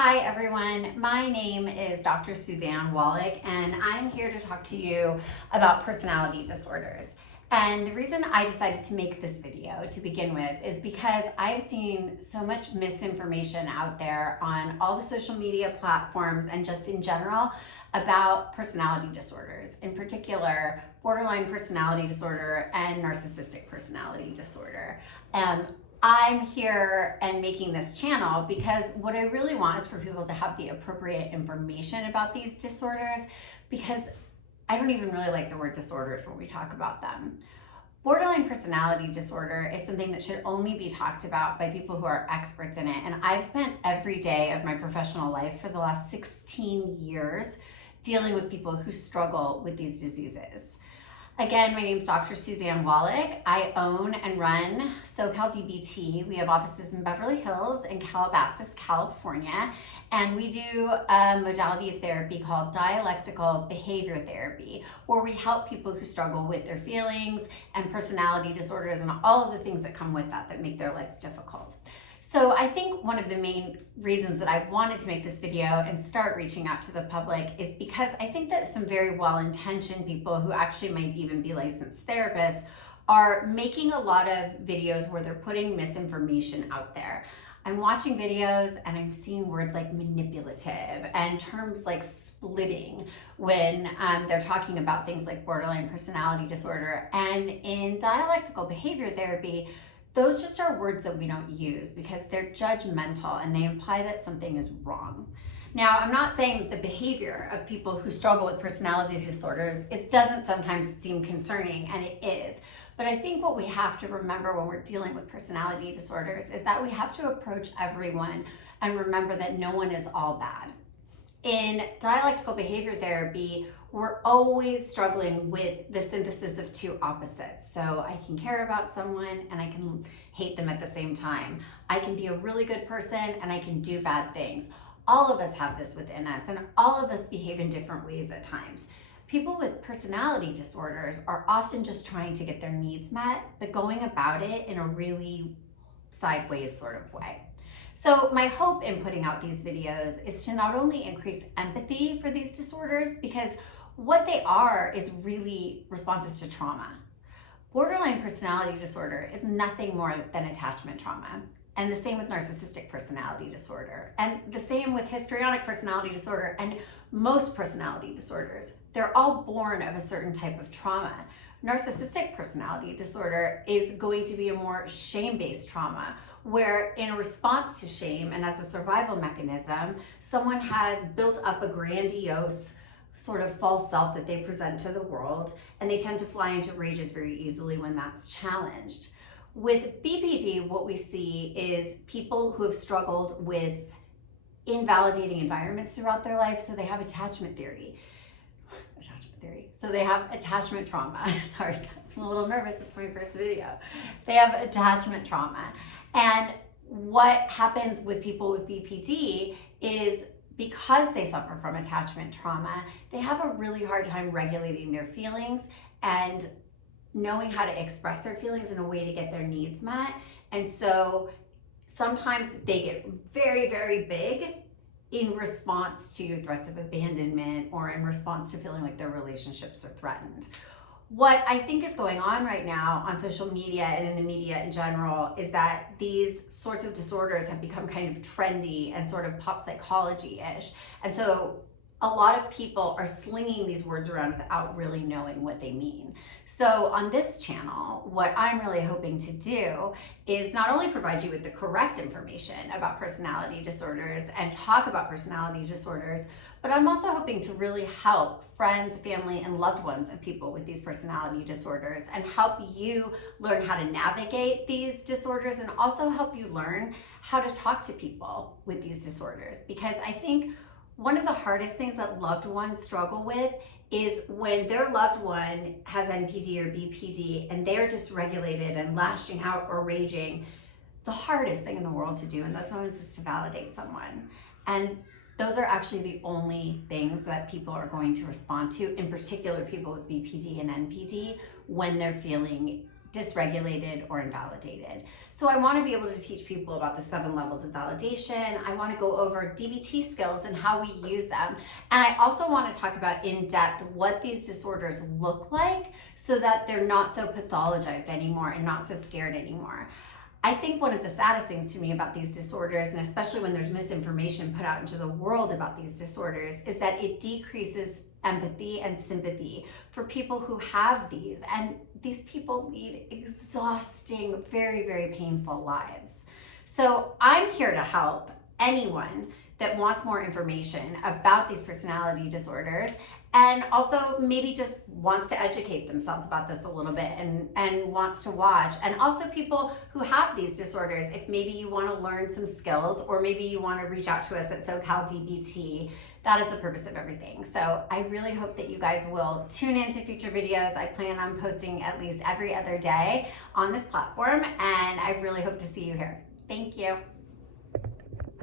Hi everyone, my name is Dr. Suzanne Wallach and I'm here to talk to you about personality disorders. And the reason I decided to make this video to begin with is because I've seen so much misinformation out there on all the social media platforms and just in general about personality disorders, in particular borderline personality disorder and narcissistic personality disorder. I'm here and making this channel because what I really want is for people to have the appropriate information about these disorders, because I don't even really like the word disorders when we talk about them. Borderline personality disorder is something that should only be talked about by people who are experts in it. And I've spent every day of my professional life for the last 16 years dealing with people who struggle with these diseases. Again, my name is Dr. Suzanne Wallach. I own and run SoCal DBT. We have offices in Beverly Hills and Calabasas, California, and we do a modality of therapy called dialectical behavior therapy, where we help people who struggle with their feelings and personality disorders and all of the things that come with that make their lives difficult. So I think one of the main reasons that I wanted to make this video and start reaching out to the public is because I think that some very well-intentioned people who actually might even be licensed therapists are making a lot of videos where they're putting misinformation out there. I'm watching videos and I'm seeing words like manipulative and terms like splitting when they're talking about things like borderline personality disorder. And in dialectical behavior therapy, those just are words that we don't use because they're judgmental and they imply that something is wrong. Now, I'm not saying that the behavior of people who struggle with personality disorders, it doesn't sometimes seem concerning, and it is. But I think what we have to remember when we're dealing with personality disorders is that we have to approach everyone and remember that no one is all bad. In dialectical behavior therapy, we're always struggling with the synthesis of two opposites. So I can care about someone and I can hate them at the same time. I can be a really good person and I can do bad things. All of us have this within us and all of us behave in different ways at times. People with personality disorders are often just trying to get their needs met, but going about it in a really sideways sort of way. So my hope in putting out these videos is to not only increase empathy for these disorders, because what they are is really responses to trauma. Borderline personality disorder is nothing more than attachment trauma. And the same with narcissistic personality disorder. And the same with histrionic personality disorder and most personality disorders. They're all born of a certain type of trauma. Narcissistic personality disorder is going to be a more shame-based trauma, where in response to shame and as a survival mechanism, someone has built up a grandiose sort of false self that they present to the world, and they tend to fly into rages very easily when that's challenged. With BPD, what we see is people who have struggled with invalidating environments throughout their life, so they have attachment theory. So they have attachment trauma. Sorry guys, I'm a little nervous, it's my first video. They have attachment trauma. And what happens with people with BPD is because they suffer from attachment trauma, they have a really hard time regulating their feelings and knowing how to express their feelings in a way to get their needs met. And so sometimes they get very, very big in response to threats of abandonment or in response to feeling like their relationships are threatened. What I think is going on right now on social media and in the media in general is that these sorts of disorders have become kind of trendy and sort of pop psychology-ish. And so a lot of people are slinging these words around without really knowing what they mean. So on this channel, what I'm really hoping to do is not only provide you with the correct information about personality disorders and talk about personality disorders, but I'm also hoping to really help friends, family, and loved ones of people with these personality disorders and help you learn how to navigate these disorders and also help you learn how to talk to people with these disorders. Because I think one of the hardest things that loved ones struggle with is when their loved one has NPD or BPD and they're dysregulated and lashing out or raging. The hardest thing in the world to do in those moments is to validate someone. And those are actually the only things that people are going to respond to, in particular people with BPD and NPD, when they're feeling dysregulated or invalidated. So I want to be able to teach people about the 7 levels of validation. I want to go over DBT skills and how we use them. And I also want to talk about in depth what these disorders look like so that they're not so pathologized anymore and not so scared anymore. I think one of the saddest things to me about these disorders, and especially when there's misinformation put out into the world about these disorders, is that it decreases empathy and sympathy for people who have these. And these people lead exhausting, very, very painful lives. So I'm here to help anyone that wants more information about these personality disorders, and also maybe just wants to educate themselves about this a little bit and wants to watch. And also people who have these disorders, if maybe you want to learn some skills, or maybe you want to reach out to us at SoCal DBT, that is the purpose of everything. So I really hope that you guys will tune into future videos. I plan on posting at least every other day on this platform, and I really hope to see you here. Thank you.